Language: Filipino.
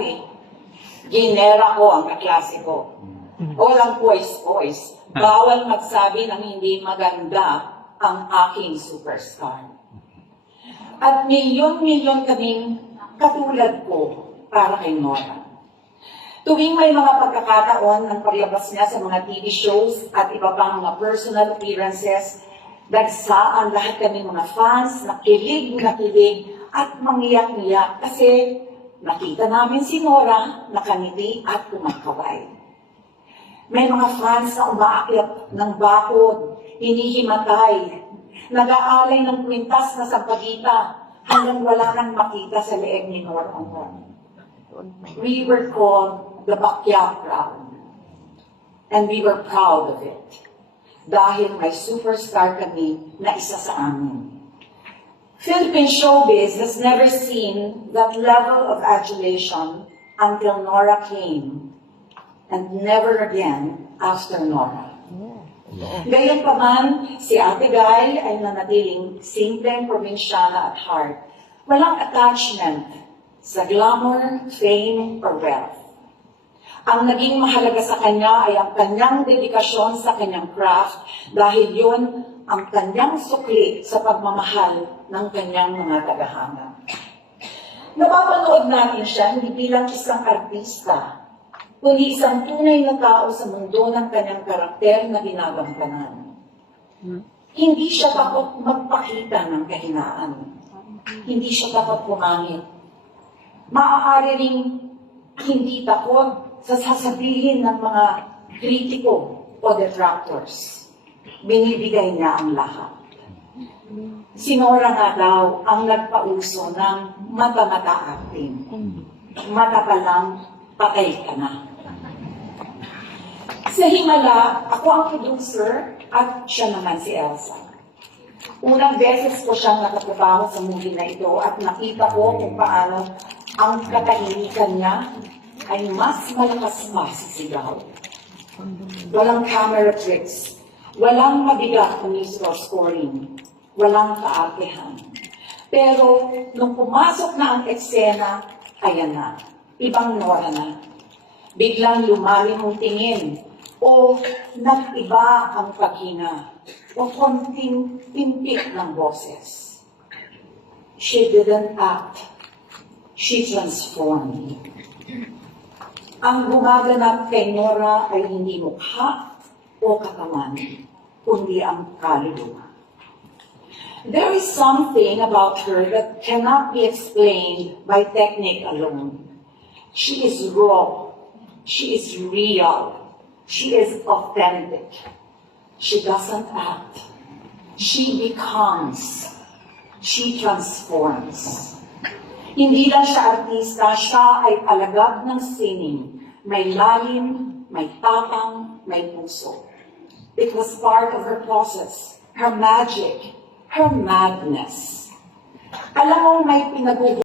eh. Ginera ko ang kaklase ko. Walang poise-poise. Bawal magsabi ng hindi maganda ang aking superstar. At milyon-milyon kaming katulad ko para kay Nora. Tuwing may mga pagkakataon ng paglabas niya sa mga TV shows at iba pang mga personal appearances, dagsaan lahat kami mga fans, nakilig at mangiyak-ngiyak kasi nakita namin si Nora, nakangiti at kumakaway. May mga fans na umaakyat ng bakod, hinihimatay, nag-aalay ng kwintas na sampagita hanggang wala nang makita sa leeg ni Nora Honor. We were called the Backyard Crowd. And we were proud of it. Dahil may superstar kami na isa sa amin. Philippine showbiz has never seen that level of adulation until Nora came. And never again after Nora. Gayunpaman, si Ate Guy ay nanatiling simpleng probinsyana at heart. Walang attachment sa glamour, fame, or wealth. Ang naging mahalaga sa kanya ay ang kanyang dedikasyon sa kanyang craft dahil yun ang kanyang sukli sa pagmamahal ng kanyang mga tagahanga. Napapanood natin siya hindi bilang isang artista, kundi isang tunay na tao sa mundo ng kanyang karakter na ginagampanan. Hindi siya takot magpakita ng kahinaan. Hindi siya takot pumangit. Maaari ring hindi takot sa sasabihin ng mga kritiko o detractors. Binibigay niya ang lahat. Si Nora nga daw ang nagpauso ng mata-mata acting. Mata pa lang, patay ka na. Sa Himala, ako ang producer at siya naman si Elsa. Unang beses ko siyang nakatrabaho sa movie na ito at nakita ko kung paano ang katahimikan niya ay mas malakas pa sa sigaw. Walang camera tricks, walang mabigat na musical scoring, walang kaartehan. Pero nung pumasok na ang eksena, ayan na, ibang Nora na. Biglang lumalim ang tingin, o nag-iba ang paghina, o konting timpik ng boses. She didn't act, she transformed. Ang gumaganap kay Nora ay hindi mukha o katawan, kundi ang kaluluwa. There is something about her that cannot be explained by technique alone. She is raw, she is real, she is authentic. She doesn't act, she becomes, she transforms. Hindi lang siya artista, siya ay alagad ng sining. May lalim, may tapang, may puso. It was part of her process, her magic, her madness. Alam mo, may